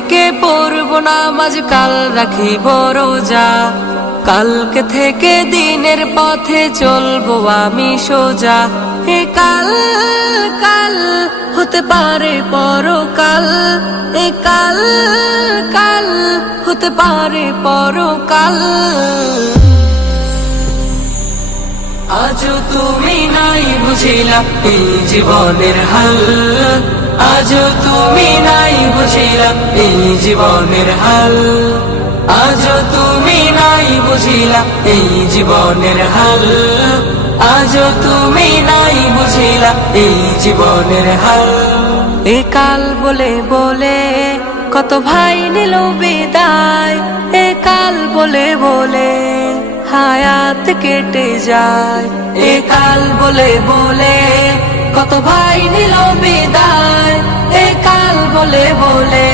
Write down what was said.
থেকে পড়ব নামাজ, কাল রাখিব রোজা। কালকে থেকে দিনের পথে চলবো আমি সোজা। এ কাল কাল হতে পারে পরকাল, এ কাল কাল হতে পারে পরকাল। আজও তুমি নাই বুঝিলা এই জীবনের হাল, আজও তুমি নাই বুঝিলা এই জীবনের হাল, আজও তুমি নাই বুঝিলা এই জীবনের হাল, আজও তুমি নাই বুঝিলা এই জীবনের হাল। এ কাল বলে বলে কত ভাই নিল বিদায়, এ কাল বলে বলে হায়াত কেটে যায়। এ কাল বলে বলে কত ভাই নিল বিদায়, এ কাল বলে বলে